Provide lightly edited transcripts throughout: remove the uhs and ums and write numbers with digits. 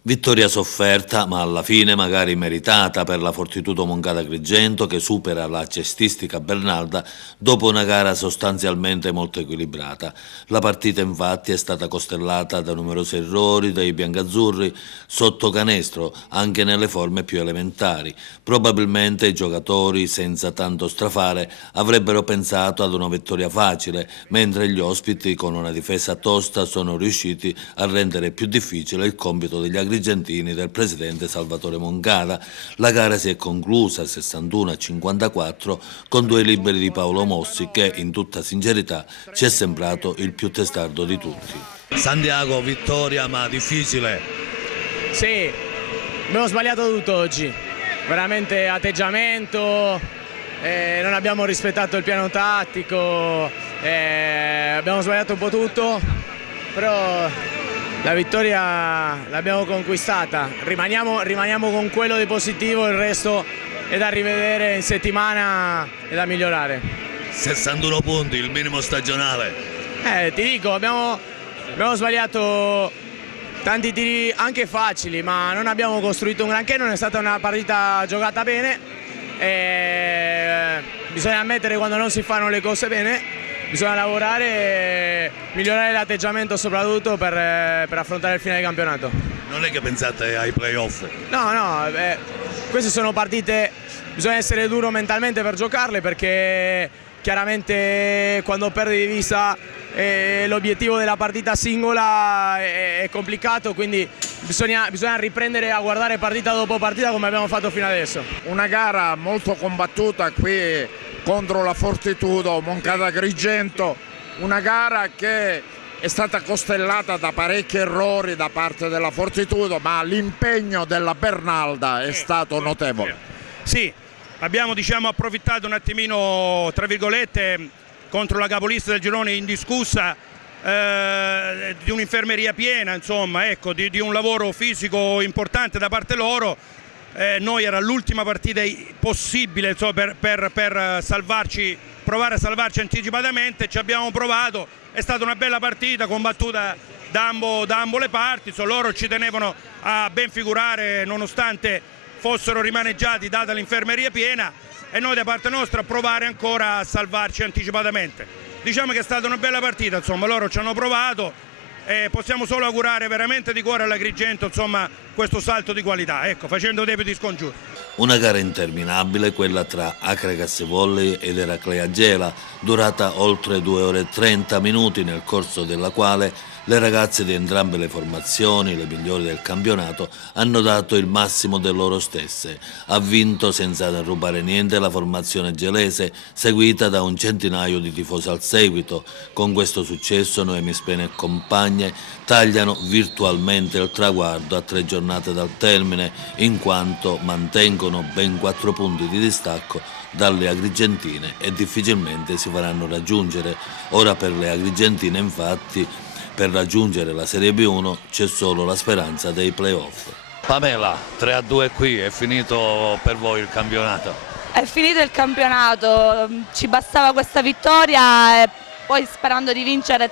Vittoria sofferta, ma alla fine magari meritata per la Fortitudo Moncada Agrigento che supera la cestistica Bernalda dopo una gara sostanzialmente molto equilibrata. La partita infatti è stata costellata da numerosi errori dei biancazzurri sotto canestro, anche nelle forme più elementari. Probabilmente i giocatori, senza tanto strafare, avrebbero pensato ad una vittoria facile, mentre gli ospiti, con una difesa tosta, sono riusciti a rendere più difficile il compito degli agrigentini del presidente Salvatore Moncada. La gara si è conclusa 61-54 con due liberi di Paolo Mossi che, in tutta sincerità, ci è sembrato il più testardo di tutti. Santiago, vittoria ma difficile. Sì, abbiamo sbagliato tutto oggi, veramente atteggiamento, non abbiamo rispettato il piano tattico, abbiamo sbagliato un po' tutto, però la vittoria l'abbiamo conquistata, rimaniamo con quello di positivo, il resto è da rivedere in settimana e da migliorare. 61 punti, il minimo stagionale. Ti dico, abbiamo sbagliato tanti tiri anche facili, ma non abbiamo costruito un granché, non è stata una partita giocata bene, bisogna ammettere quando non si fanno le cose bene. Bisogna lavorare e migliorare l'atteggiamento soprattutto per affrontare il fine del campionato. Non è che pensate ai playoff? No, queste sono partite, bisogna essere duro mentalmente per giocarle perché chiaramente quando perdi di vista l'obiettivo della partita singola è complicato, quindi bisogna riprendere a guardare partita dopo partita come abbiamo fatto fino adesso. Una gara molto combattuta qui contro la Fortitudo Moncada Agrigento, una gara che è stata costellata da parecchi errori da parte della Fortitudo, ma l'impegno della Bernalda è stato notevole. Sì, abbiamo approfittato un attimino, tra virgolette, contro la capolista del girone indiscussa, di un'infermeria piena, insomma, ecco, di un lavoro fisico importante da parte loro. Noi era l'ultima partita possibile, insomma, per salvarci, provare a salvarci anticipatamente, ci abbiamo provato, è stata una bella partita combattuta da ambo le parti, loro ci tenevano a ben figurare nonostante fossero rimaneggiati data l'infermeria piena e noi da parte nostra provare ancora a salvarci anticipatamente. Diciamo che è stata una bella partita, insomma, loro ci hanno provato. Possiamo solo augurare veramente di cuore all'Agrigento, insomma, questo salto di qualità, ecco, facendo debiti scongiuri. Una gara interminabile, quella tra Acregas Volley ed Eraclea Gela, durata oltre 2 ore e 30 minuti, nel corso della quale le ragazze di entrambe le formazioni, le migliori del campionato, hanno dato il massimo di loro stesse. Ha vinto senza rubare niente la formazione gelese, seguita da un centinaio di tifosi al seguito. Con questo successo Noemi Spene e compagne tagliano virtualmente il traguardo a 3 giornate dal termine, in quanto mantengono ben 4 punti di distacco dalle agrigentine e difficilmente si faranno raggiungere. Ora per le agrigentine, infatti, per raggiungere la Serie B1 c'è solo la speranza dei playoff. Pamela, 3-2 qui, è finito per voi il campionato? È finito il campionato, ci bastava questa vittoria e poi sperando di vincere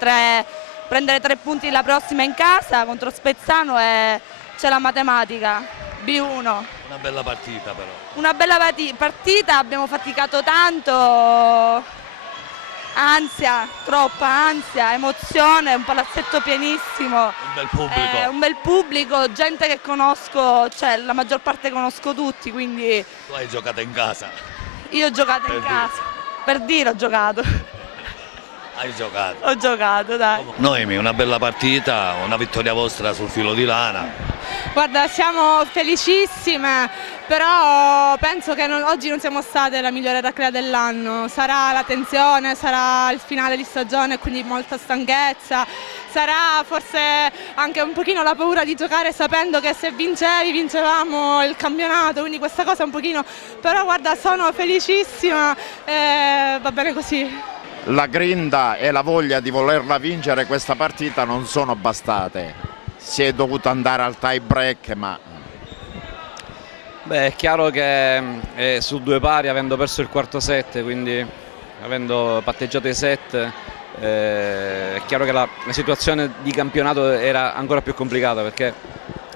prendere 3 punti la prossima in casa contro Spezzano e c'è la matematica, B1. Una bella partita però. Una bella partita, abbiamo faticato tanto. Ansia, troppa ansia, emozione, un palazzetto pienissimo. Un bel pubblico. Un bel pubblico, gente che conosco, cioè la maggior parte conosco tutti, quindi... Tu hai giocato in casa? Io ho giocato in casa, per dire ho giocato. Hai giocato? Ho giocato, dai. Noemi, una bella partita, una vittoria vostra sul filo di lana. Guarda, siamo felicissime, però penso che oggi non siamo state la migliore Eraclea dell'anno. Sarà la tensione, sarà il finale di stagione, quindi molta stanchezza, sarà forse anche un pochino la paura di giocare sapendo che se vincevamo il campionato, quindi questa cosa un pochino, però guarda, sono felicissima e va bene così. La grinta e la voglia di volerla vincere questa partita non sono bastate. Si è dovuto andare al tie break, ma... Beh, è chiaro che su 2 pari, avendo perso il quarto set, quindi avendo patteggiato i set, è chiaro che la situazione di campionato era ancora più complicata perché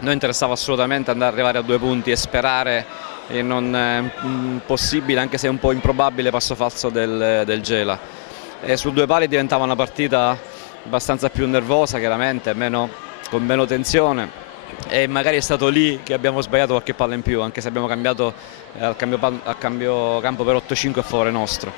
noi interessava assolutamente andare ad arrivare a 2 punti e sperare in un possibile, anche se un po' improbabile, passo falso del Gela. E su 2 pali diventava una partita abbastanza più nervosa, chiaramente, con meno tensione, e magari è stato lì che abbiamo sbagliato qualche palla in più, anche se abbiamo cambiato al cambio campo per 8-5 a favore nostro.